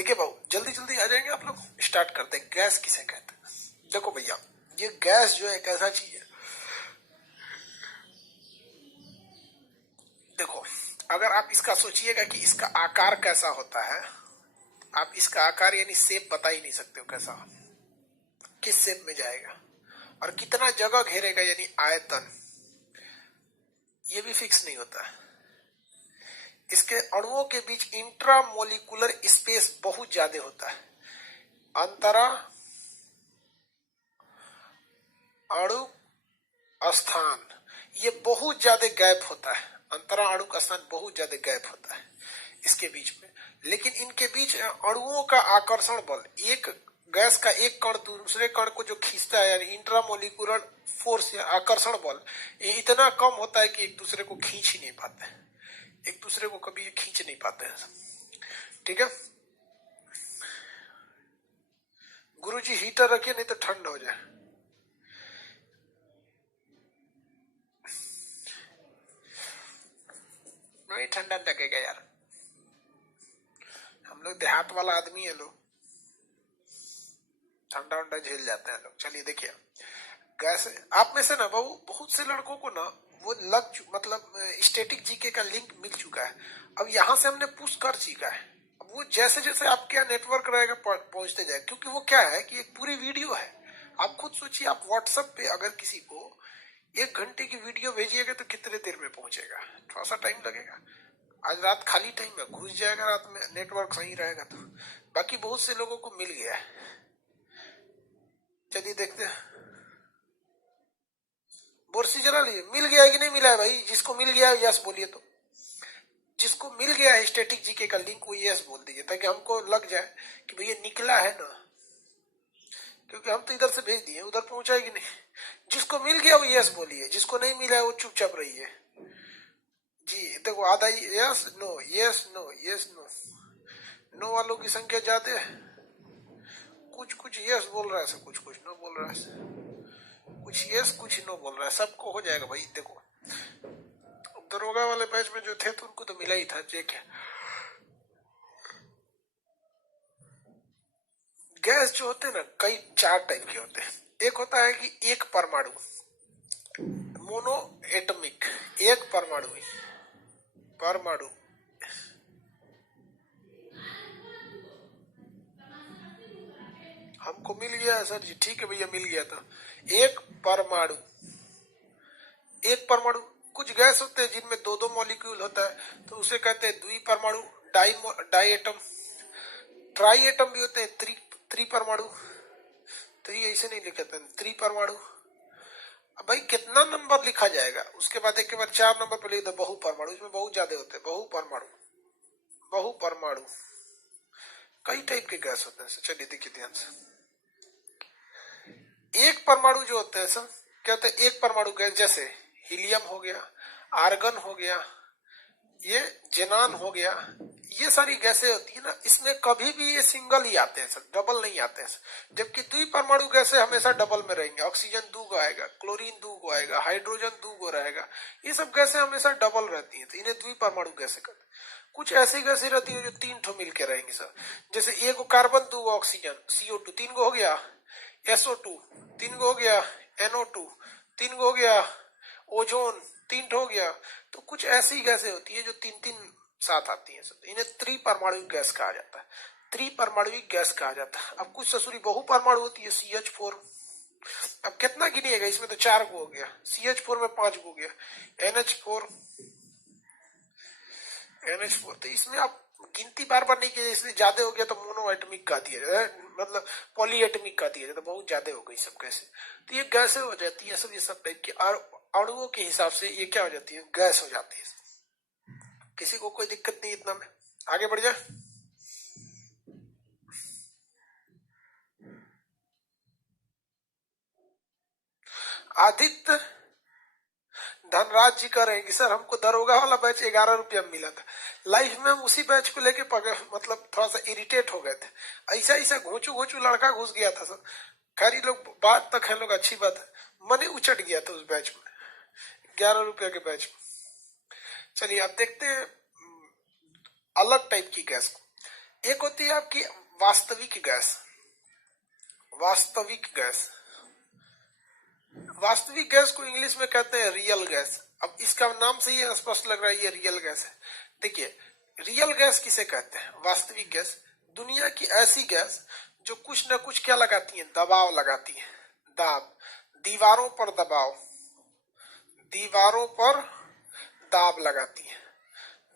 देखिए भाऊ, जल्दी जल्दी आ जाएंगे आप लोग, स्टार्ट करते हैं। गैस किसे कहते हैं? देखो भैया, ये गैस जो है एक ऐसा चीज है, देखो अगर आप इसका सोचिएगा कि इसका आकार कैसा होता है, आप इसका आकार यानी शेप बता ही नहीं सकते हो कैसा, किस शेप में जाएगा और कितना जगह घेरेगा यानी आयतन, ये भी फिक्स नहीं होता है। इसके अणुओं के बीच इंट्रामोलिकुलर स्पेस बहुत ज्यादा होता है, अंतरा अणु स्थान ये बहुत ज्यादा गैप होता है, अंतरा अणु का स्थान बहुत ज्यादा गैप होता है इसके बीच में। लेकिन इनके बीच अणुओं का आकर्षण बल, एक गैस का एक कण दूसरे कण को जो खींचता है यानी इंट्रामोलिकुलर फोर्स या आकर्षण बल, ये इतना कम होता है कि एक दूसरे को खींच ही नहीं पाते हैं, एक दूसरे को कभी ये खींच नहीं पाते हैं। ठीक है गुरुजी, हीटर रखिए नहीं तो ठंड हो जाए। नहीं ठंडा लगेगा यार, हम लोग देहात वाला आदमी है, लोग ठंडा वंडा झेल जाते हैं लोग। चलिए देखिए, गैस आप में से ना बहुत से लड़कों को ना वो मतलब स्टैटिक जीके का लिंक मिल चुका है, अब यहां से हमने पुश कर चुका है। अब वो जैसे जैसे आपके यहाँ नेटवर्क रहेगा पहुंचते जाए, क्योंकि वो क्या है कि एक पूरी वीडियो है। आप खुद सोचिए, आप व्हाट्सएप पे अगर किसी को 1 घंटे की वीडियो भेजिएगा तो कितने देर में पहुंचेगा, थोड़ा सा टाइम लगेगा। आज रात खाली टाइम में घुस जाएगा, रात में नेटवर्क सही रहेगा तो। बाकी बहुत से लोगों को मिल गया है। चलिए देखते हैं, बोर्सी जला लिए, मिल गया है कि नहीं मिला है भाई? जिसको मिल गया है यस बोलिए, तो जिसको मिल गया है स्टैटिक जीके का लिंक वो यस बोल दीजिए, ताकि हमको लग जाए कि भैया निकला है ना, क्योंकि हम तो इधर से भेज दिए, उधर पहुंचाएगी नहीं। जिसको मिल गया वो यस बोलिए, जिसको नहीं मिला है वो चुपचाप रहिए। जी देखो, आधा yes no yes no yes no, no वालों की संख्या ज्यादा है, कुछ कुछ यस बोल रहा है, कुछ कुछ नो बोल रहा है, कुछ यस कुछ नो बोल रहा है, सबको हो जाएगा भाई। देखो दरोगा वाले बैच में जो थे तो उनको तो मिला ही था चेक है। गैस जो होते हैं ना, कई 4 टाइप के होते हैं। एक होता है कि एक परमाणु, मोनो एटमिक, एक परमाणु परमाणु हमको मिल गया है सर जी, ठीक है भैया मिल गया था। एक परमाणु, एक परमाणु। कुछ गैस होते हैं जिनमें 2-2 मॉलिक्यूल होता है तो उसे कहते हैं द्विपरमाणु, डाई एटम। ट्राई एटम भी होते हैं, त्रि परमाणु, त्रि ऐसे नहीं लिखे थे, त्रिपरमाणु। अब भाई कितना नंबर लिखा जाएगा, उसके बाद एक के बाद 4 नंबर पर लिख दो बहुपरमाणु, इसमें बहुत ज्यादा होते हैं। बहुपरमाणु, बहुपरमाणु कई टाइप के गैस होते हैं। चलिए देखिए ध्यान से, एक परमाणु जो होते हैं सर, क्या होते हैं? एक परमाणु गैस, जैसे हीलियम हो गया, आर्गन हो गया, ये जेनान हो गया, ये सारी गैसें होती है ना, इसमें कभी भी ये सिंगल ही आते हैं सर, डबल नहीं आते हैं सर। जबकि द्विपरमाणु गैसें हमेशा डबल में रहेंगे, ऑक्सीजन 2 आएगा, क्लोरीन 2 आएगा, हाइड्रोजन 2 रहेगा, ये सब गैसें हमेशा डबल रहती हैं, तो इन्हें द्विपरमाणु गैसें कहते हैं। कुछ ऐसी गैसें रहती है जो 3 ठो मिलकर रहेंगी सर, जैसे 1 कार्बन 2 ऑक्सीजन, CO2 3 हो गया, SO2 3 हो गया, NO2 3 हो गया, ओजोन 3 हो गया। तो कुछ ऐसी गैसें होती है जो 3-3 साथ आती हैं, इन्हें त्रिपरमाणु गैस कहा जाता है, त्रिपरमाणु गैस कहा जाता है। अब कुछ ससुरी बहुपरमाणु होती है, CH4। अब कितना गिनिएगा, इसमें तो 4 हो गया, CH4 में 5 हो गया, NH4 तो इसमें आप गिनती बार बार नहीं कीजिए, इसलिए ज्यादा हो गया तो मोनो एटमिक का दिया जाए, मतलब पॉली एटमिक का दिया जाए, तो बहुत ज्यादा हो गई सब गैसें। तो ये गैसें हो जाती है सब, ये सब टाइप की, और अणुओं के हिसाब से ये क्या हो जाती है, गैस हो जाती है। किसी को कोई दिक्कत नहीं, इतना में आगे बढ़ जाए। आदित्य धनराज जी कह रहे हैं कि सर हमको दरोगा वाला बैच 11 रुपया में मिला था। लाइफ में हम उसी बैच को लेके मतलब थोड़ा सा इरिटेट हो गए थे, ऐसा ऐसा घोचू लड़का घुस गया था सर। खैर ये लोग बात तक है लोग, अच्छी बात है, मन ही उचट गया था उस बैच में, 11 रुपया के बैच में। चलिए अब देखते हैं अलग टाइप की गैस को। एक होती है आपकी वास्तविक गैस। वास्तविक गैस, वास्तविक गैस को इंग्लिश में कहते हैं रियल गैस। अब इसका नाम से ये स्पष्ट लग रहा है ये रियल गैस है। देखिए, रियल गैस किसे कहते हैं? वास्तविक गैस दुनिया की ऐसी गैस जो कुछ न कुछ क्या लगाती है? दबाव लगाती है। दाब, दीवारों पर दबाव, दीवारों पर दाब लगाती है।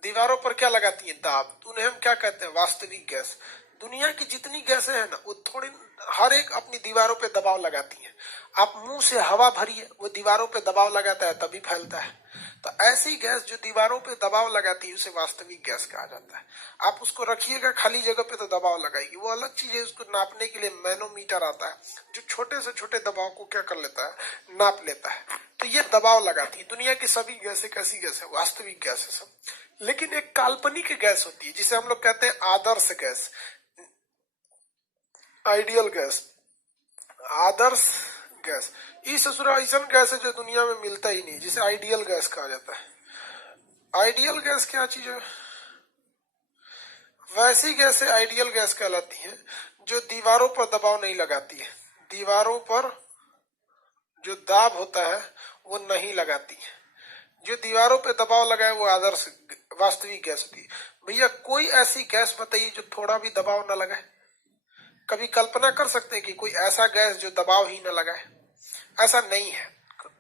दीवारों पर क्या लगाती है? दाब। तो उन्हें हम क्या कहते हैं? वास्तविक गैस। दुनिया की जितनी गैसें हैं ना, वो थोड़ी हर एक अपनी दीवारों पे दबाव लगाती हैं। आप मुंह से हवा भरिए, वो दीवारों पे दबाव लगाता है तभी फैलता है। तो ऐसी गैस जो दीवारों पे दबाव लगाती है उसे वास्तविक गैस कहा जाता है। आप उसको रखिएगा खाली जगह पे तो दबाव लगाएगी, वो अलग चीज है। उसको नापने के लिए मैनोमीटर आता है जो छोटे से छोटे दबाव को क्या कर लेता है? नाप लेता है। तो ये दबाव लगाती है। दुनिया की सभी गैसें कैसी गैस है? वास्तविक गैस है सब। लेकिन एक काल्पनिक गैस होती है जिसे हम लोग कहते हैं आदर्श गैस, आइडियल गैस, आदर्श गैस। इस ससुरा ऐसा गैस है जो दुनिया में मिलता ही नहीं, जिसे आइडियल गैस कहा जाता है। आइडियल गैस क्या चीज है? वैसी गैसें आइडियल गैस कहलाती हैं जो दीवारों पर दबाव नहीं लगाती है। दीवारों पर जो दाब होता है वो नहीं लगाती है। जो दीवारों पे दबाव लगाए वो आदर्श वास्तविक गैस होती है। भैया कोई ऐसी गैस बताइए जो थोड़ा भी दबाव न लगाए। कभी कल्पना कर सकते हैं कि कोई ऐसा गैस जो दबाव ही न लगाए? ऐसा नहीं है।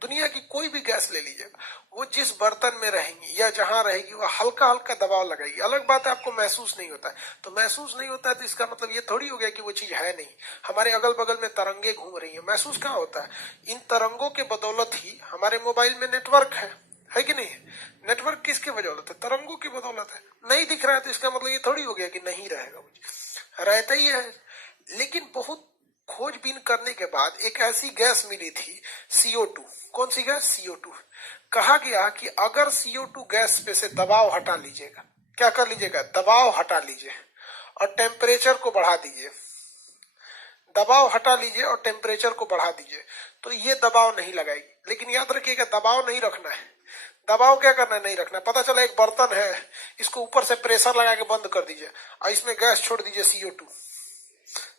दुनिया की कोई भी गैस ले लीजिएगा, वो जिस बर्तन में रहेंगी या जहां रहेगी वो हल्का हल्का दबाव लगाएगी। अलग बात है आपको महसूस नहीं होता है, तो महसूस नहीं होता है तो इसका मतलब ये थोड़ी हो गया कि वो चीज है नहीं। हमारे अगल बगल में तरंगे घूम रही है, महसूस कहाँ होता है? इन तरंगों के बदौलत ही हमारे मोबाइल में नेटवर्क है कि नहीं? नेटवर्क किसके बदौलत है? तरंगों की बदौलत है। नहीं दिख रहा है तो इसका मतलब ये थोड़ी हो गया कि नहीं रहेगा, वो रहता ही है। लेकिन बहुत खोजबीन करने के बाद एक ऐसी गैस मिली थी CO2। कौन सी गैस? CO2। कहा गया कि अगर CO2 गैस पे से दबाव हटा लीजिएगा, क्या कर लीजिएगा? दबाव हटा लीजिए और टेम्परेचर को बढ़ा दीजिए। दबाव हटा लीजिए और टेम्परेचर को बढ़ा दीजिए तो ये दबाव नहीं लगाएगी। लेकिन याद रखिएगा दबाव नहीं रखना है। दबाव क्या करना है? नहीं रखना। पता चला एक बर्तन है, इसको ऊपर से प्रेशर लगा के बंद कर दीजिए और इसमें गैस छोड़ दीजिए CO2।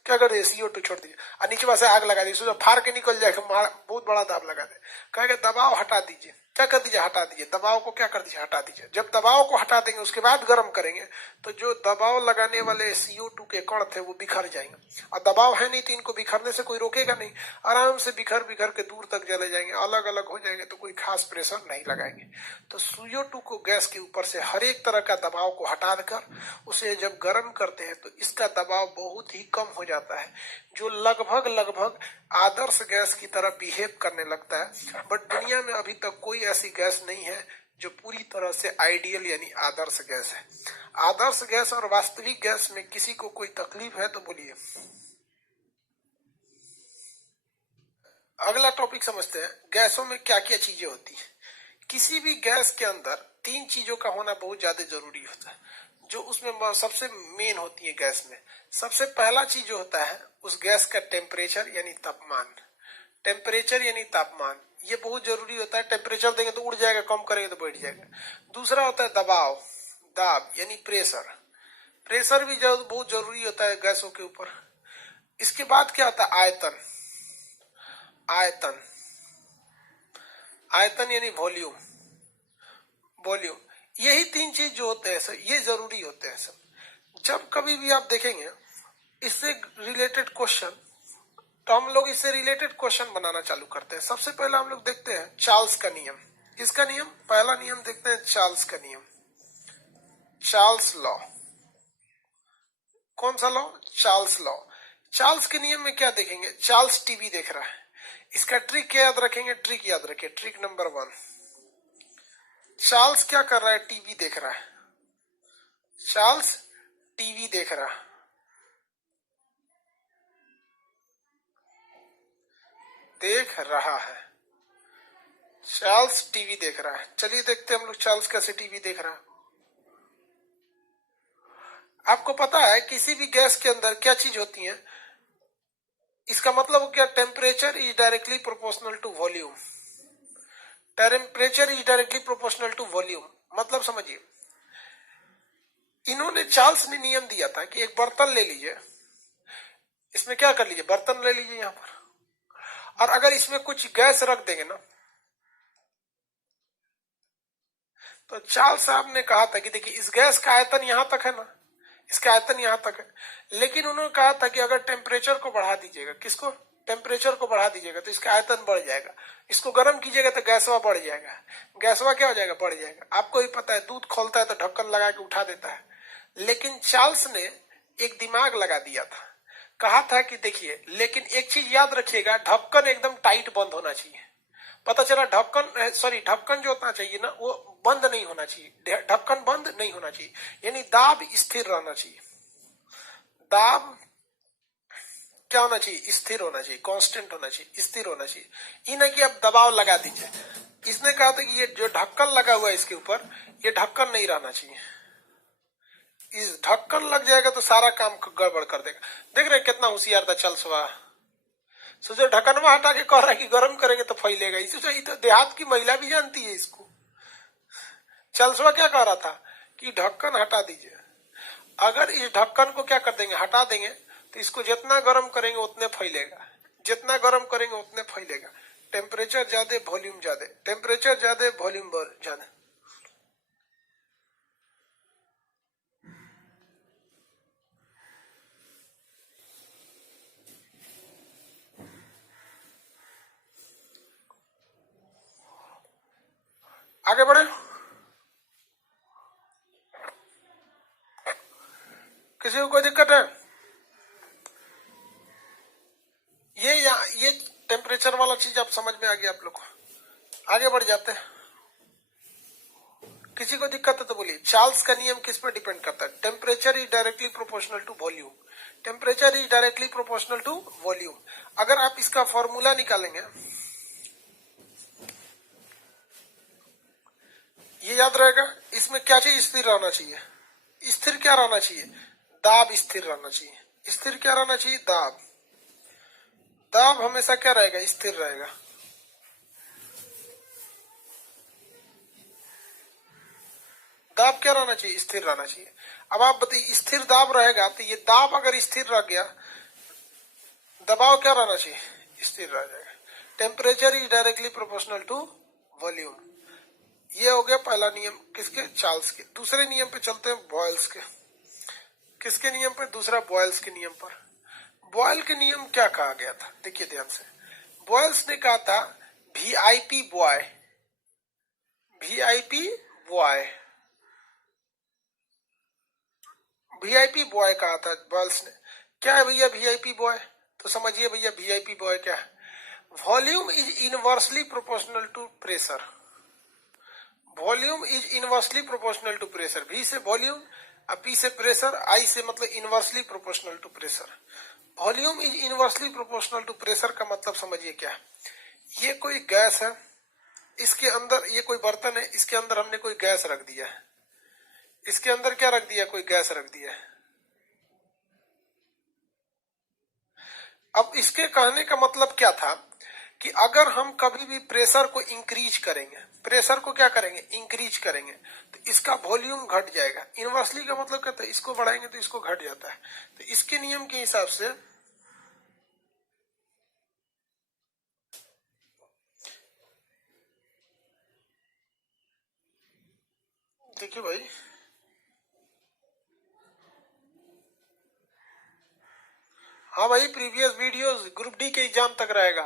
क्या कर दीजिए? CO2 छोड़ दीजिए और नीचे से आग लगा दीजिए, फाड़ के निकल जाएगा, बहुत बड़ा दाब लगा दे। कहेगा दबाव हटा दीजिए। क्या कर दीजिए? हटा दीजिए। दबाव को क्या कर दीजिए? हटा दीजिए। जब दबाव को हटा देंगे उसके बाद गर्म करेंगे तो जो दबाव लगाने वाले CO2 के कण थे वो बिखर जाएंगे। और दबाव है नहीं तो इनको बिखरने से कोई रोकेगा नहीं, आराम से बिखर बिखर के दूर तक चले जाएंगे, अलग अलग हो जाएंगे। तो कोई खास प्रेशर नहीं लगाएंगे। तो CO2 को गैस के ऊपर से हर एक तरह का दबाव को हटा कर उसे जब गर्म करते हैं तो इसका दबाव बहुत ही कम हो जाता है, जो लगभग लगभग आदर्श गैस की तरह बिहेव करने लगता है। बट दुनिया में अभी तक कोई ऐसी गैस नहीं है जो पूरी तरह से आइडियल यानी आदर्श गैस है। आदर्श गैस और वास्तविक गैस में किसी को कोई तकलीफ है तो बोलिए। अगला टॉपिक समझते हैं, गैसों में क्या क्या चीजें होती है। किसी भी गैस के अंदर 3 चीजों का होना बहुत ज्यादा जरूरी होता है जो उसमें सबसे मेन होती है गैस में। सबसे पहला चीज जो होता है उस गैस का टेम्परेचर यानी तापमान। टेम्परेचर यानी तापमान ये बहुत जरूरी होता है। टेम्परेचर देंगे तो उड़ जाएगा, कम करेंगे तो बैठ जाएगा। दूसरा होता है दबाव, दाब यानी प्रेशर। प्रेशर भी बहुत जरूरी होता है गैसों के ऊपर। इसके बाद क्या होता है? आयतन। आयतन, आयतन यानी वॉल्यूम। वॉल्यूम, यही 3 चीज जो होते हैं सर ये जरूरी होते हैं सब। जब कभी भी आप देखेंगे इससे रिलेटेड क्वेश्चन तो हम लोग इससे रिलेटेड क्वेश्चन बनाना चालू करते हैं। सबसे पहले हम लोग देखते हैं चार्ल्स का नियम। किसका नियम? पहला नियम देखते हैं चार्ल्स का नियम, चार्ल्स लॉ। कौन सा लॉ? Charles law. चार्ल्स के नियम में क्या देखेंगे? चार्ल्स टीवी देख रहा है, इसका ट्रिक क्या याद रखेंगे? ट्रिक याद रखिए, ट्रिक नंबर 1। चार्ल्स क्या कर रहा है? टीवी देख रहा है। चार्ल्स टीवी देख रहा है, देख रहा है। चार्ल्स टीवी देख रहा है। चलिए देखते हैं हम लोग चार्ल्स कैसे टीवी देख रहा है। आपको पता है किसी भी गैस के अंदर क्या चीज होती है? इसका मतलब हो गया temperature is directly proportional to volume. Temperature is directly proportional to volume मतलब समझिए, इन्होंने चार्ल्स ने नियम दिया था कि एक बर्तन ले लीजिए, इसमें क्या कर लीजिए, बर्तन ले लीजिए यहां पर, और अगर इसमें कुछ गैस रख देंगे ना, तो चार्ल्स साहब ने कहा था कि देखिए इस गैस का आयतन यहां तक है ना, इसका आयतन यहां तक है, लेकिन उन्होंने कहा था कि अगर टेम्परेचर को बढ़ा दीजिएगा, किसको, टेम्परेचर को बढ़ा दीजिएगा तो इसका आयतन बढ़ जाएगा, इसको गर्म कीजिएगा तो गैसवा बढ़ जाएगा, गैसवा क्या हो जाएगा, बढ़ जाएगा। आपको ही पता है दूध खोलता है तो ढक्कन लगा के उठा देता है, लेकिन चार्ल्स ने एक दिमाग लगा दिया था, कहा था कि देखिए लेकिन एक चीज याद रखिएगा, ढक्कन एकदम टाइट बंद होना चाहिए। पता चला ढक्कन, सॉरी ढक्कन जो होना चाहिए ना वो बंद नहीं होना चाहिए, ढक्कन बंद नहीं होना चाहिए, यानी दाब स्थिर रहना चाहिए, दाब क्या होना चाहिए, स्थिर होना चाहिए, कांस्टेंट होना चाहिए, स्थिर होना चाहिए, ये नहीं कि आप दबाव लगा दीजिए। इसने कहा था कि ये जो ढक्कन लगा हुआ है इसके ऊपर, ये ढक्कन नहीं रहना चाहिए, इस ढक्कन लग जाएगा तो सारा काम गड़बड़ कर देगा। देख रहे कितना होशियार था चलसवा, सोचो ढक्कनवा हटा के कह रहा है कि गर्म करेंगे तो फैलेगा, इसे तो देहात की महिला भी जानती है इसको। चलसवा क्या कह रहा था कि ढक्कन हटा दीजिए, अगर इस ढक्कन को क्या कर देंगे, हटा देंगे, तो इसको जितना गर्म करेंगे उतने फैलेगा, जितना गर्म करेंगे उतने फैलेगा, टेम्परेचर ज्यादा वॉल्यूम ज्यादा, टेम्परेचर ज्यादा वॉल्यूम ज्यादा। आगे बढ़े, किसी को कोई दिक्कत है? ये टेम्परेचर वाला चीज आप समझ में आ गया आप लोग को, आगे बढ़ जाते हैं। किसी को दिक्कत है तो बोलिए। चार्ल्स का नियम किस पर डिपेंड करता है, temperature is directly proportional to volume, temperature is directly proportional to volume. अगर आप इसका फॉर्मूला निकालेंगे, ये याद रहेगा, इसमें क्या चीज स्थिर रहना चाहिए, स्थिर क्या रहना चाहिए, दाब स्थिर रहना चाहिए, स्थिर क्या रहना चाहिए, दाब, दाब हमेशा क्या रहेगा, स्थिर रहेगा। दाब क्या रहना चाहिए, स्थिर रहना चाहिए। अब आप बताइए स्थिर दाब रहेगा तो ये दाब अगर स्थिर रह गया, दबाव क्या रहना चाहिए, स्थिर रह जाएगा। Temperature is directly proportional to volume, ये हो गया पहला नियम किसके, चार्ल्स के। दूसरे नियम पे चलते हैं, बॉयल्स के। किसके नियम पर, दूसरा बॉयल्स के नियम पर। बॉयल के नियम क्या कहा गया था, देखिए ध्यान से। बॉयल्स ने कहा था VIP boy, VIP boy, VIP boy कहा था बॉयल्स ने। क्या है भैया वीआईपी बॉय, तो समझिए भैया वीआईपी बॉय क्या है। Volume is inversely proportional to pressure, volume is inversely proportional to pressure, V से वॉल्यूम, पी से प्रेशर, आई से मतलब inversely proportional to pressure. Volume is inversely proportional to pressure का मतलब समझिए क्या है। ये कोई गैस है, इसके अंदर ये कोई बर्तन है, इसके अंदर हमने कोई गैस रख दिया है, इसके अंदर क्या रख दिया, कोई गैस रख दिया है। अब इसके कहने का मतलब क्या था कि अगर हम कभी भी प्रेशर को इंक्रीज करेंगे, प्रेशर को क्या करेंगे, इंक्रीज करेंगे, तो इसका वॉल्यूम घट जाएगा। इनवर्सली का मतलब कहता है इसको बढ़ाएंगे तो इसको घट जाता है। तो इसके नियम के हिसाब से देखिए भाई, हाँ भाई प्रीवियस वीडियोस ग्रुप डी के एग्जाम तक रहेगा,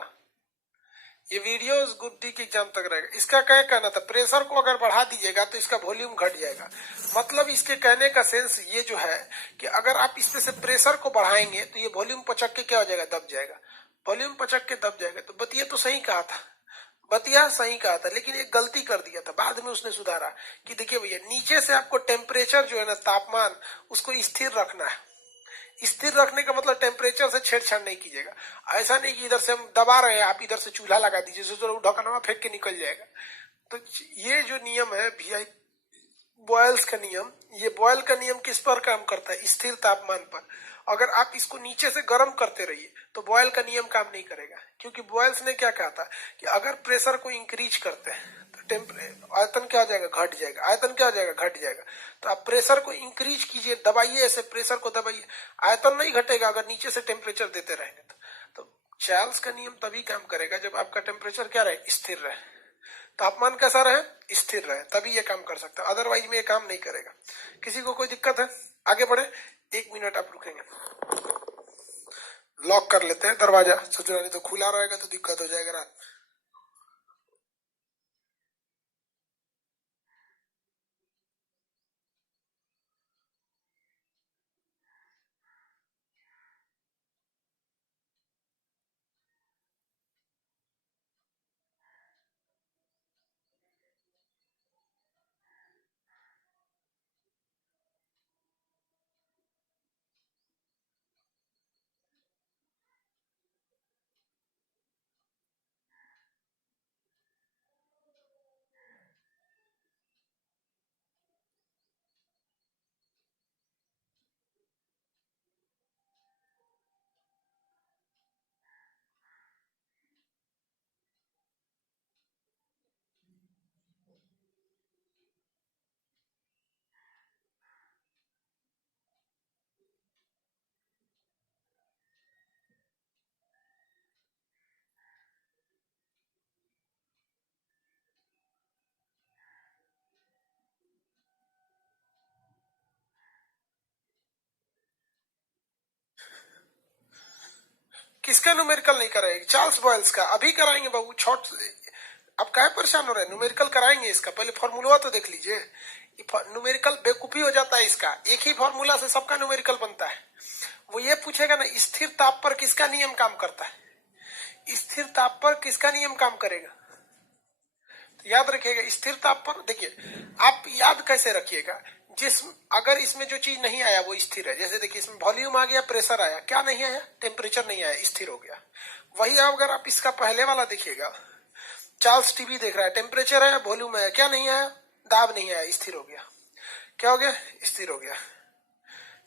ये वीडियोस ग्रुप डी के एग्जाम तक रहेगा। इसका क्या कहना था, प्रेशर को अगर बढ़ा दीजिएगा तो इसका वॉल्यूम घट जाएगा। मतलब इसके कहने का सेंस ये जो है कि अगर आप इसमें से प्रेशर को बढ़ाएंगे तो ये वॉल्यूम पचक के क्या हो जाएगा, दब जाएगा, वॉल्यूम पचक के दब जाएगा। तो बतिया तो सही कहा था, बतिया सही कहा था, लेकिन एक गलती कर दिया था, बाद में उसने सुधारा कि देखिए भैया नीचे से आपको टेम्परेचर जो है ना, तापमान, उसको स्थिर रखना है। स्थिर रखने का मतलब टेम्परेचर से छेड़छाड़ नहीं कीजिएगा। ऐसा नहीं कि इधर से हम दबा रहे हैं, आप इधर से चूल्हा लगा दीजिए, सोचो ढक्कनवा फेंक के निकल जाएगा। तो ये जो नियम है वीआई बॉयल्स का नियम, ये बॉयल का नियम किस पर काम करता है, स्थिर तापमान पर। अगर आप इसको नीचे से गर्म करते रहिए तो बॉयल का नियम काम नहीं करेगा, क्योंकि बॉयल्स ने क्या कहा था कि अगर प्रेशर को इंक्रीज करते हैं तो आयतन क्या हो जाएगा, घट जाएगा। आयतन क्या हो जाएगा, घट जाएगा। तो आप प्रेशर को इंक्रीज कीजिए, दबाइए, ऐसे प्रेशर को दबाइए, आयतन नहीं घटेगा अगर नीचे से टेम्परेचर देते रहेंगे तो चार्ल्स का नियम तभी काम करेगा जब आपका टेम्परेचर क्या रहे, स्थिर रहे, तापमान कैसा रहे, स्थिर रहे, तभी ये काम कर सकता है, अदरवाइज में ये काम नहीं करेगा। किसी को कोई दिक्कत है, आगे बढ़े। 1 मिनट आप रुकेंगे, लॉक कर लेते हैं दरवाजा, सोचना नहीं तो खुला रहेगा तो दिक्कत हो जाएगा रात। किसका न्यूमेरिकल नहीं कराएंगे, चार्ल्स बॉयल्स का। अभी कराएंगे बाबू, छोट आप काहे परेशान हो रहे हैं, न्यूमेरिकल कराएंगे इसका, पहले फॉर्मूला तो देख लीजिए। न्यूमेरिकल बेवकूफी हो जाता है इसका, एक ही फॉर्मूला से सबका न्यूमेरिकल बनता है। वो ये पूछेगा ना, स्थिर ताप पर किसका नियम काम करता है, स्थिर ताप पर किसका नियम काम करेगा, तो याद रखिएगा स्थिर ताप पर। देखिए आप याद कैसे रखिएगा, जिस अगर इसमें जो चीज नहीं आया वो स्थिर है, जैसे देखिए इसमें वॉल्यूम आ गया, प्रेशर आया, क्या नहीं आया, टेम्परेचर नहीं आया, स्थिर हो गया। वही अगर आप इसका पहले वाला देखिएगा, चार्ल्स टीवी देख रहा है, टेम्परेचर आया, वॉल्यूम आया, क्या नहीं आया, दाब नहीं आया, स्थिर हो गया। क्या हो गया, स्थिर हो गया।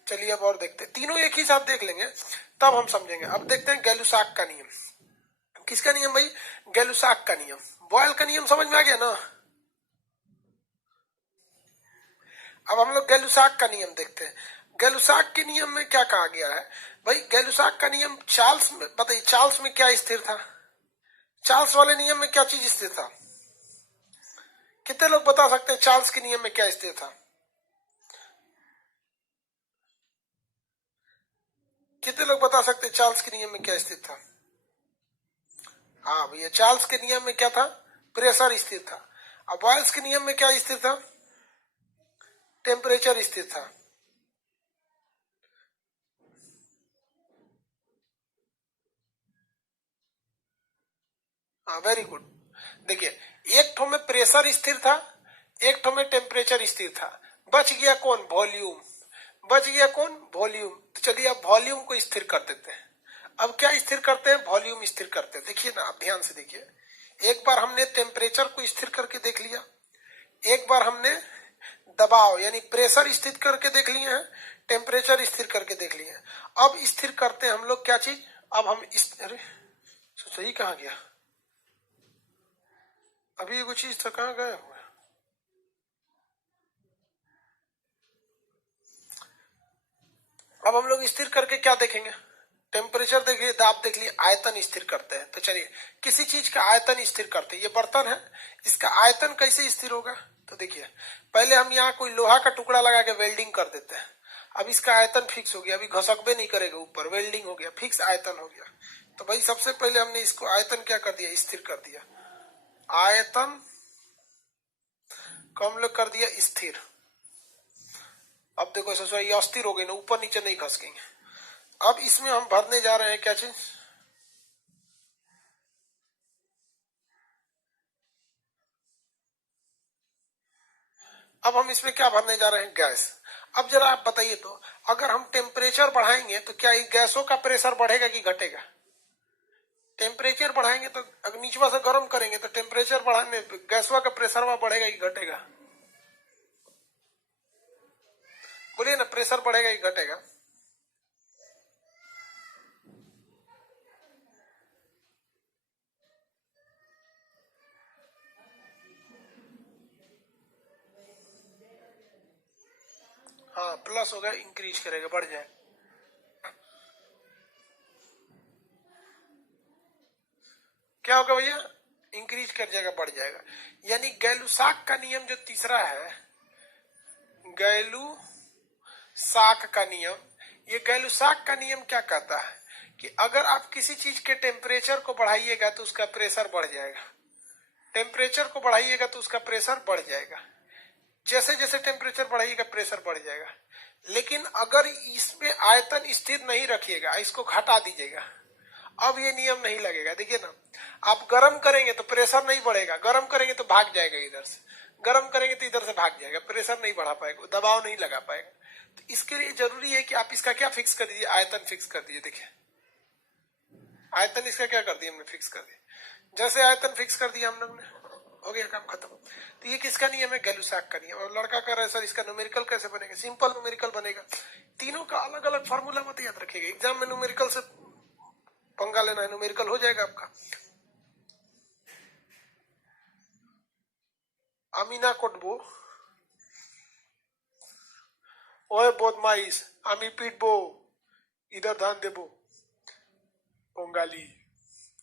चलिए अब और देखते हैं, तीनों एक ही साथ देख लेंगे तब हम समझेंगे। अब देखते हैं गैलुसाक का नियम। किसका नियम भाई, गैलुसाक का नियम। बॉयल का नियम समझ में आ गया ना। अब हम लोग गैलुसाक का नियम देखते हैं। गैलुसाक के नियम में क्या कहा गया है भाई, गैलुसाक का नियम चार्ल्स में, बताइए चार्ल्स में क्या स्थिर था, चार्ल्स वाले नियम में क्या चीज स्थिर था, कितने लोग बता सकते हैं चार्ल्स के नियम में क्या स्थिर था, कितने लोग बता सकते हैं चार्ल्स के नियम में क्या स्थिर था। हाँ भैया, चार्ल्स के नियम में क्या था, प्रेशर स्थिर था। अब बॉयल्स के नियम में क्या स्थिर था, टेम्परेचर स्थिर था। हाँ वेरी गुड। देखिए एक ठो में प्रेशर स्थिर था, एक ठो में टेम्परेचर स्थिर था, बच गया कौन, वॉल्यूम, बच गया कौन, वॉल्यूम। तो चलिए अब वॉल्यूम को स्थिर कर देते हैं। अब क्या स्थिर करते हैं, वॉल्यूम स्थिर करते हैं। देखिए ना, अब ध्यान से देखिए, एक बार हमने टेम्परेचर को स्थिर करके देख लिया, एक बार हमने दबाव यानी प्रेशर स्थिर करके देख लिए हैं, टेम्परेचर स्थिर करके देख लिए हैं। अब स्थिर करते हैं हम लोग क्या चीज, अब हम अरे सही कहाँ गया, अभी ये कुछ चीज तो कहाँ गया हुआ है। अब हम लोग स्थिर करके क्या देखेंगे, टेम्परेचर देख लिए, दाब देख लिए, आयतन स्थिर करते हैं। तो चलिए किसी चीज का आयतन स्थिर करते हैं, ये बर्तन है, इसका आयतन कैसे स्थिर होगा। तो देखिए पहले हम यहाँ कोई लोहा का टुकड़ा लगा के वेल्डिंग कर देते हैं, अब इसका आयतन फिक्स हो गया, अभी घसकबे नहीं करेगा ऊपर, वेल्डिंग हो गया, फिक्स आयतन हो गया। तो भाई सबसे पहले हमने इसको आयतन क्या कर दिया, स्थिर कर दिया, आयतन को हम लोग कर दिया स्थिर। अब देखो सोचो ये अस्थिर हो गई ना, ऊपर नीचे नहीं खसकेंगे। अब इसमें हम भरने जा रहे हैं क्या चीज, अब हम इसमें क्या भरने जा रहे हैं, गैस। अब जरा आप बताइए तो, अगर हम टेम्परेचर बढ़ाएंगे तो क्या ये गैसों का प्रेशर बढ़ेगा कि घटेगा, टेम्परेचर बढ़ाएंगे तो अगर नीचवा से गर्म करेंगे तो टेम्परेचर बढ़ाने गैसवा का प्रेशर वहां बढ़ेगा कि घटेगा, बोलिए ना, प्रेशर बढ़ेगा कि घटेगा। अब प्लस हो गया, इंक्रीज करेगा, बढ़ जाए। क्या होगा भैया? इंक्रीज कर जाएगा, बढ़ जाएगा। यानी गैलुसाक का नियम जो तीसरा है, गैलुसाक का नियम, ये गैलुसाक का नियम क्या कहता है कि अगर आप किसी चीज के टेम्परेचर को बढ़ाइएगा तो उसका प्रेशर बढ़ जाएगा, टेम्परेचर को बढ़ाइएगा तो उसका प्रेशर बढ़ जाएगा, जैसे जैसे टेम्परेचर बढ़ाइएगा प्रेशर बढ़ जाएगा। लेकिन अगर इसमें आयतन स्थिर नहीं रखिएगा, इसको घटा दीजिएगा, अब ये नियम नहीं लगेगा। देखिए ना, आप गर्म करेंगे तो प्रेशर नहीं बढ़ेगा, गर्म करेंगे तो भाग जाएगा इधर से, गर्म करेंगे तो इधर से भाग जाएगा, प्रेशर नहीं बढ़ा पाएगा, दबाव नहीं लगा पाएगा। तो इसके लिए जरूरी है कि आप इसका क्या फिक्स कर दीजिए, आयतन फिक्स कर दीजिए। देखिए आयतन इसका क्या कर दिया हमने, फिक्स कर दिया। जैसे आयतन फिक्स कर दिया हम लोग ने, हो गया काम खत्म। तो ये किसका नियम है? गैलुसाक का नियम। और लड़का कह रहा है सर इसका न्यूमेरिकल कैसे बनेगा? सिंपल न्यूमेरिकल बनेगा। तीनों का अलग अलग फॉर्मूला मत याद रखिएगा, एग्जाम में न्यूमेरिकल से पंगा लेना है, न्यूमेरिकल हो जाएगा आपका। अमीना कोटबो, ओए बोधमाइस, आमी पीटबो, इधर ध्यान देबो, पोंगाली।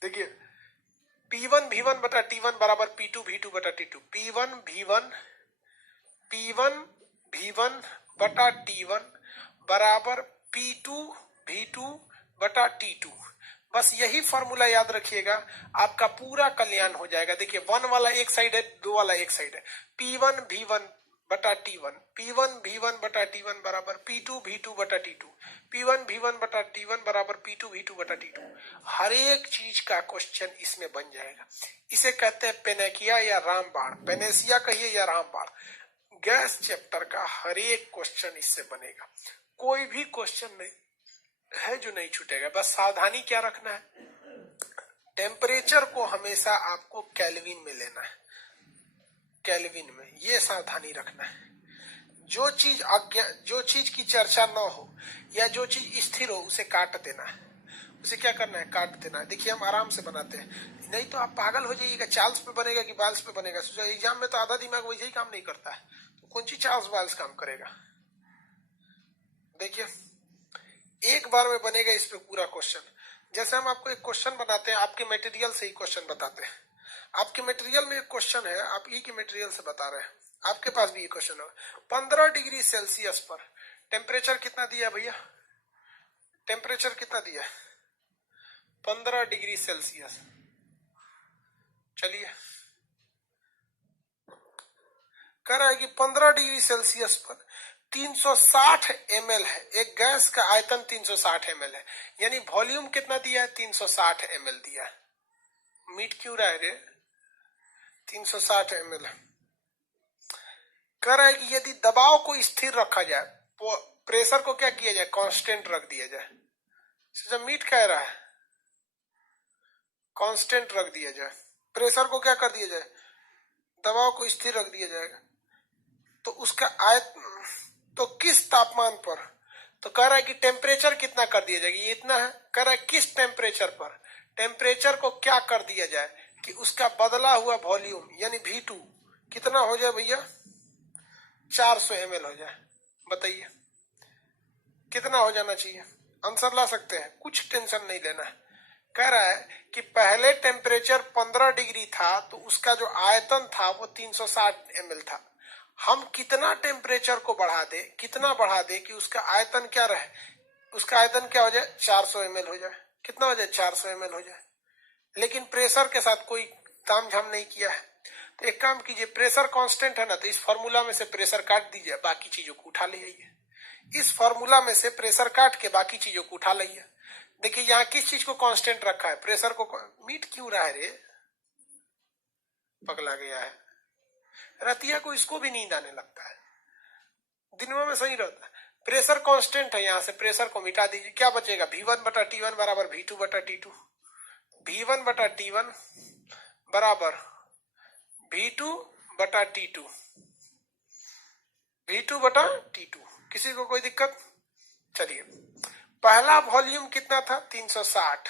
देखिए P1 V1 बटा T1 बराबर P2 V2 बटा T2, P1 V1 बटा T1 बराबर P2 V2 बटा T2। बस यही फॉर्मूला याद रखिएगा, आपका पूरा कल्याण हो जाएगा। देखिए 1 वाला एक साइड है, 2 वाला एक साइड है। P1 V1 बटा T1, P1 V1 बटा T1 बराबर P2 V2 बटा T2, P1 V1 बटा T1 बराबर P2 V2 बटा T2। हर एक चीज का क्वेश्चन इसमें बन जाएगा। इसे कहते हैं पेनेकिया या रामबाण, पेनेसिया कहिए या रामबाण। गैस चैप्टर का हर एक क्वेश्चन इससे बनेगा, कोई भी क्वेश्चन नहीं है जो नहीं छूटेगा। बस सावधानी क्या रखना है, टेम्परेचर को हमेशा आपको केल्विन में लेना है, केल्विन में, ये सावधानी रखना है। जो चीज की चर्चा न हो या जो चीज स्थिर हो उसे काट देना है, उसे क्या करना है, काट देना है। देखिए हम आराम से बनाते हैं, नहीं तो आप पागल हो जाइएगा, चार्ल्स पे बनेगा कि बाल्स पे बनेगा। एग्जाम में तो आधा दिमाग वैसे ही काम नहीं करता है, तो कौन सी चार्ल्स बाल्स काम करेगा। देखिए एक बार में बनेगा इस पे पूरा क्वेश्चन। जैसे हम आपको एक क्वेश्चन बनाते हैं, आपके मटेरियल से ही क्वेश्चन बताते हैं। आपके मटेरियल में एक क्वेश्चन है, आप ई के मटेरियल से बता रहे हैं, आपके पास भी ये क्वेश्चन होगा। 15 डिग्री सेल्सियस पर टेम्परेचर कितना दिया भैया, टेम्परेचर कितना दिया, 15 डिग्री सेल्सियस। चलिए कह रहा है कि 15 डिग्री सेल्सियस पर 360 ml है, एक गैस का आयतन 360 ml है, यानी वॉल्यूम कितना दिया है, 360 ml दिया है। मीट क्यों रहा है रे, 360 ml। कह रहा है कि यदि दबाव को स्थिर रखा जाए, प्रेशर को क्या किया जाए, कांस्टेंट रख दिया जाए। जब मीट कह रहा है कांस्टेंट रख दिया जाए, प्रेशर को क्या कर दिया जाए, दबाव को स्थिर रख दिया जाएगा, तो उसका तो किस तापमान पर, तो कह रहा है कि टेम्परेचर कितना कर दिया जाएगा, ये इतना है। कह रहा है किस टेम्परेचर पर, टेम्परेचर को क्या कर दिया जाए कि उसका बदला हुआ वॉल्यूम यानी V2 कितना हो जाए भैया, 400 ml हो जाए। बताइए कितना हो जाना चाहिए, आंसर ला सकते हैं, कुछ टेंशन नहीं लेना है। कह रहा है कि पहले टेम्परेचर 15 डिग्री था तो उसका जो आयतन था वो 360 ml था। हम कितना टेम्परेचर को बढ़ा दे, कितना बढ़ा दे कि उसका आयतन क्या रहे, उसका आयतन क्या हो जाए, 400 ml हो जाए। कितना हो जाए, 400 ml हो जाए। लेकिन प्रेशर के साथ कोई तामझाम नहीं किया है। तो एक काम कीजिए, प्रेशर कांस्टेंट है ना, तो इस फॉर्मूला में से प्रेशर काट दीजिए, बाकी चीजों को उठा ले आइए। इस फॉर्मूला में से प्रेशर काट के बाकी चीजों को उठा लाइए। देखिए यहाँ किस चीज को कांस्टेंट रखा है, प्रेशर को। मीट क्यों रहा है रे, पगला गया है। रतिया को इसको भी नींद आने लगता है, दिनों में सही रहता है। प्रेशर कांस्टेंट है, यहां से प्रेशर को मिटा दीजिए, क्या बचेगा, V1 बटा T1 बराबर V2 बटा T2, V1 बटा T1 बराबर V2 बटा T2, V2 बटा T2। किसी को कोई दिक्कत? चलिए पहला वॉल्यूम कितना था, 360।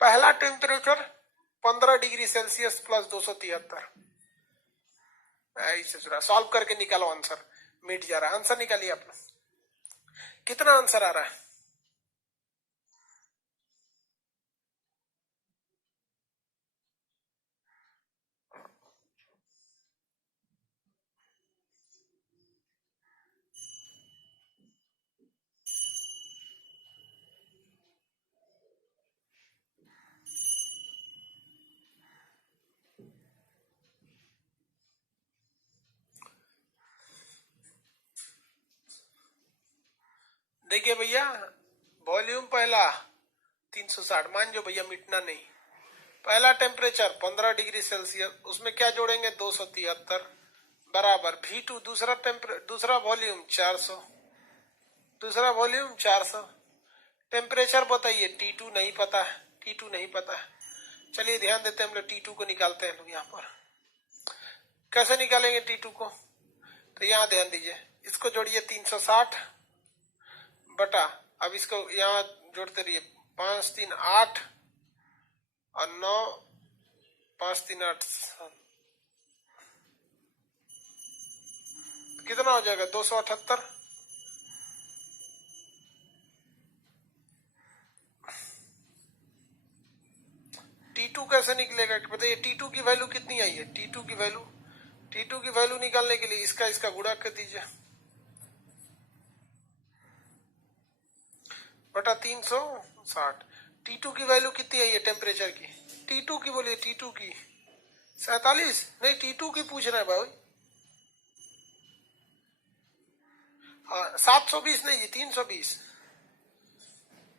पहला टेम्परेचर 15 डिग्री सेल्सियस प्लस 273। ऐसे सॉल्व करके निकालो आंसर। मिट जा रहा है। आंसर निकालिए आप लोग, कितना आंसर आ रहा है? देखिए भैया, वॉल्यूम पहला 360, मान जो भैया मिटना नहीं। पहला टेम्परेचर 15 डिग्री सेल्सियस, उसमें क्या जोड़ेंगे 273 बराबर V2। दूसरा वॉल्यूम 400, दूसरा वॉल्यूम 400। टेम्परेचर बताइए, T2 नहीं पता है, T2 नहीं पता है। चलिए ध्यान देते हैं हम लोग, T2 को निकालते हैं लोग। यहाँ पर कैसे निकालेंगे T2 को? तो यहाँ ध्यान दीजिए, इसको जोड़िए 360 बटा, अब इसको यहाँ जोड़ते रहिए, 5 3 8 और 9 5 3 8, कितना हो जाएगा 278। T2 कैसे निकलेगा बताइए? T2 की वैल्यू कितनी आई है? T2 की वैल्यू निकालने के लिए इसका गुणा कर दीजिए बटा 360। T2 की वैल्यू कितनी आई है टेम्परेचर की? T2 की बोलिए, T2 की 47 नहीं, T2 की पूछ रहे हैं भाई। हाँ 720 नहीं, 320।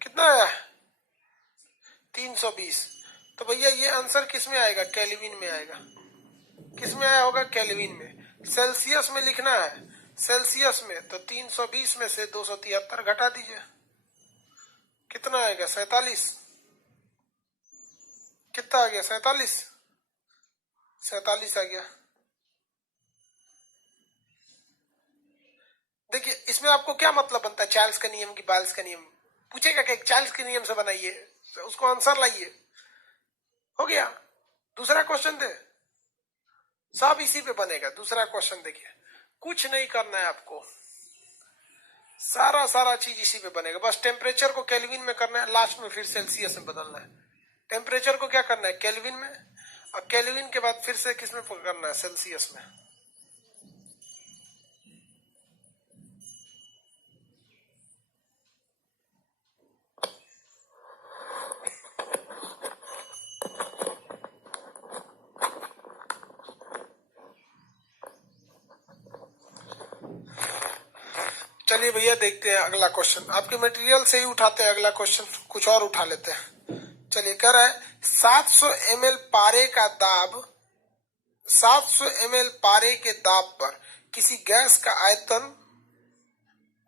कितना आया? 320। तो भैया ये आंसर किस में आएगा? केल्विन में आएगा। किस में आया होगा? केल्विन में। सेल्सियस में लिखना है, सेल्सियस में, तो 320 में से 273 घटा दीजिए, कितना आएगा? 47। कितना आ गया? 47 आ गया। देखिए इसमें आपको क्या मतलब बनता है? चार्ल्स का नियम की बाल्स का नियम पूछेगा कि चार्ल्स के नियम से बनाइए, तो उसको आंसर लाइए, हो गया। दूसरा क्वेश्चन दे, सब इसी पे बनेगा। दूसरा क्वेश्चन देखिए, कुछ नहीं करना है आपको, सारा चीज इसी पे बनेगा। बस टेम्परेचर को केल्विन में करना है, लास्ट में फिर सेल्सियस में बदलना है। टेम्परेचर को क्या करना है? केल्विन में, और केल्विन के बाद फिर से किस में करना है? सेल्सियस में। चलिए भैया देखते हैं अगला क्वेश्चन। आपके मटेरियल से ही उठाते हैं अगला क्वेश्चन, कुछ और उठा लेते हैं। चलिए कह रहा है 700 ml पारे का दाब, 700 ml पारे के दाब पर किसी गैस का आयतन,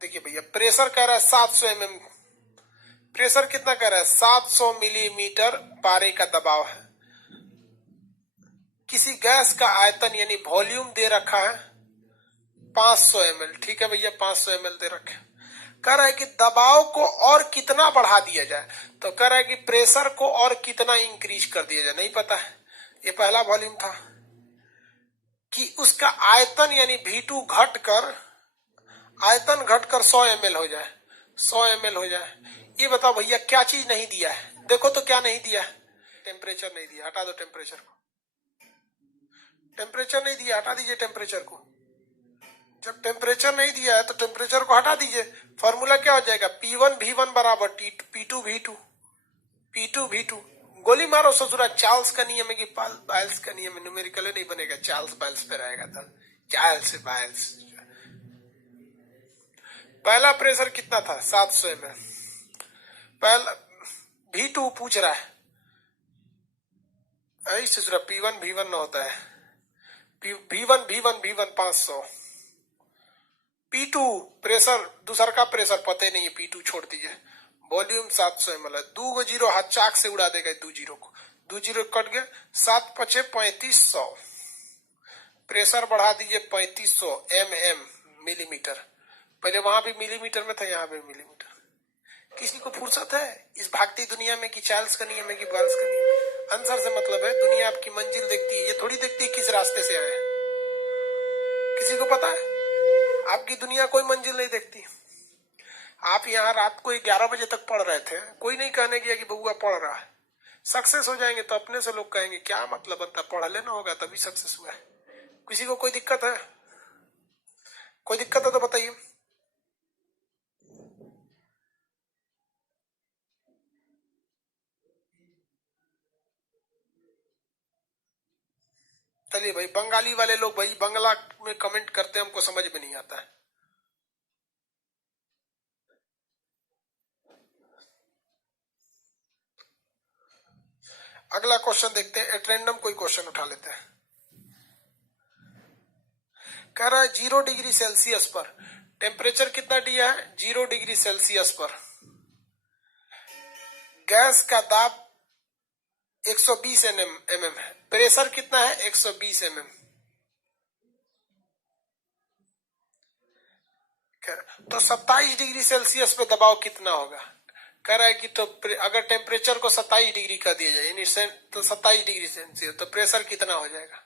देखिए भैया प्रेशर कह रहा है 700 mm, प्रेशर कितना कह रहा है? 700 मिलीमीटर पारे का दबाव है। किसी गैस का आयतन यानी वॉल्यूम दे रखा है 500 ml, ठीक है भैया 500 ml दे रखे। कह रहा है कि दबाव को और कितना बढ़ा दिया जाए, तो कह रहा है कि प्रेशर को और कितना इंक्रीज कर दिया जाए, नहीं पता है। ये पहला वॉल्यूम था कि उसका आयतन यानी V2 घटकर, आयतन घटकर 100 ml हो जाए, 100 ml हो जाए। ये बताओ भैया क्या चीज नहीं दिया है? देखो तो क्या नहीं दिया है? टेम्परेचर नहीं दिया, हटा दो टेम्परेचर को। टेम्परेचर नहीं दिया, हटा दीजिए टेम्परेचर को। जब टेम्परेचर नहीं दिया है तो टेम्परेचर को हटा दीजिए। फॉर्मूला क्या हो जाएगा? P1 V1 बराबर P2 V2, P2 V2। गोली मारो ससुरा, चार्ल्स का नियम है कि बायल्स का नियम है? न्यूमेरिकल नहीं बनेगा, चार्ल्स बायल्स पे रहेगा। था चार्ल्स बायल्स। पहला प्रेशर कितना था? 700 ml। पहला V2 पूछ रहा है, ससुरा P1 V1 न होता है, V1 500। P2 प्रेशर, दूसरा का प्रेशर पता नहीं है, P2 छोड़ दीजिए। वॉल्यूम 700 ml है, 2 जीरो हाथ चाक से उड़ा देगा, 2 जीरो को, 2 जीरो कट गए, 7 पचे 3500। प्रेशर बढ़ा दीजिए 3500 mm, मिलीमीटर। पहले वहां भी मिलीमीटर में था, यहाँ भी मिलीमीटर। किसी को फुर्सत है इस भागती दुनिया में कि चार्ल्स का नियम है कि बाल्स का नियम? आंसर से मतलब है, दुनिया आपकी मंजिल देखती है, ये थोड़ी देखती है किस रास्ते से आए। किसी को पता है? आपकी दुनिया कोई मंजिल नहीं देखती। आप यहाँ रात को 11 बजे तक पढ़ रहे थे, कोई नहीं कहने गया कि बउआ पढ़ रहा है। सक्सेस हो जाएंगे तो अपने से लोग कहेंगे क्या मतलब बनता, पढ़ लेना होगा तभी सक्सेस हुआ है। किसी को कोई दिक्कत है? कोई दिक्कत है तो बताइए। चलिए भाई, बंगाली वाले लोग भाई बंगला में कमेंट करते हैं, हमको समझ में नहीं आता है। अगला क्वेश्चन देखते हैं, एट रैंडम कोई क्वेश्चन उठा लेते हैं। कह रहा है 0 डिग्री सेल्सियस पर टेम्परेचर कितना दिया है? 0 डिग्री सेल्सियस पर गैस का दाब 120 mm है, प्रेशर कितना है? 120 mm। तो 27 डिग्री सेल्सियस पे दबाव कितना होगा? कह रहा है कि तो अगर टेम्परेचर को 27 डिग्री का दिया जाए, यानी तो 27 डिग्री सेल्सियस, तो प्रेशर कितना हो जाएगा?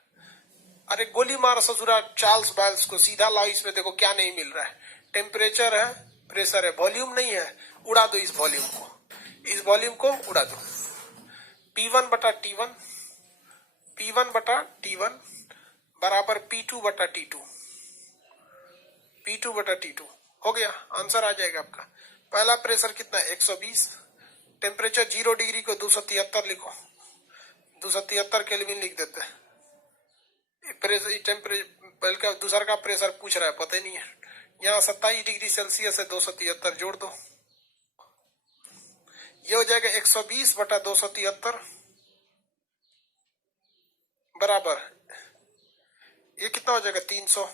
अरे गोली मार ससुरा चार्ल्स बायल्स को, सीधा लाओ। इसमें देखो क्या नहीं मिल रहा है, टेम्परेचर है, प्रेशर है, वॉल्यूम नहीं है। उड़ा दो इस वॉल्यूम को, इस वॉल्यूम को उड़ा दो। P1 बटा T1, P1 बटा T1 बराबर P2 बटा T2, P2 बटा T2 हो गया, आंसर आ जाएगा आपका। पहला प्रेशर कितना है? 120। टेम्परेचर 0 डिग्री को 273 लिखो, 273 केल्विन लिख देते हैं। टेम्परेचर दूसरा का प्रेशर पूछ रहा है, पता ही नहीं है। यहाँ 27 डिग्री सेल्सियस है, 273 जोड़ दो, ये हो जाएगा 120 बटा 273 बराबर, ये कितना हो जाएगा? 300।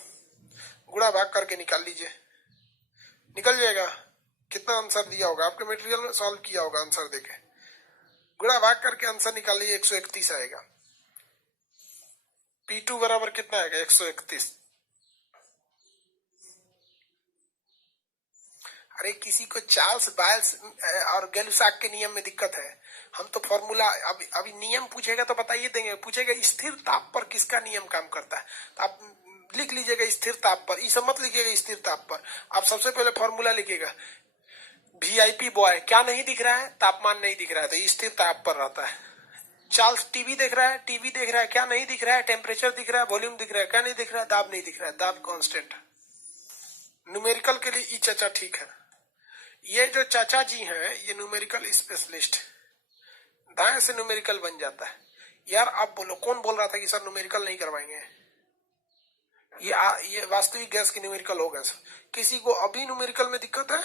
गुणा भाग करके निकाल लीजिए, निकल जाएगा। कितना आंसर दिया होगा आपके मटेरियल में, सॉल्व किया होगा आंसर देके, गुणा भाग करके आंसर निकालिए, 131 आएगा। P2 बराबर कितना आएगा? 131। अरे किसी को चार्ल्स बायल्स और गैलुसाक के नियम में दिक्कत है, हम तो फॉर्मूला अभी नियम पूछेगा तो बताइए देंगे। पूछेगा स्थिर ताप पर किसका नियम काम करता है, तो आप लिख लीजिएगा स्थिर ताप पर, इसे मत लिखिएगा स्थिर ताप पर। आप सबसे पहले फॉर्मूला लिखिएगा, VIP बॉय क्या नहीं दिख रहा है? तापमान नहीं दिख रहा है, तो स्थिर ताप पर रहता है। चार्ल्स टीवी देख रहा है, टीवी देख रहा है, क्या नहीं दिख रहा है? टेम्परेचर दिख रहा है, वॉल्यूम दिख रहा है, क्या नहीं दिख रहा है? दाब नहीं दिख रहा है, दाब कांस्टेंट। न्यूमेरिकल के लिए ई चाचा ठीक है। ये जो चाचा जी हैं ये न्यूमेरिकल स्पेशलिस्ट, दाएं से न्यूमेरिकल बन जाता है। यार आप बोलो, कौन बोल रहा था कि सर न्यूमेरिकल नहीं करवाएंगे? ये वास्तविक गैस की न्यूमेरिकल होगा। किसी को अभी न्यूमेरिकल में दिक्कत है?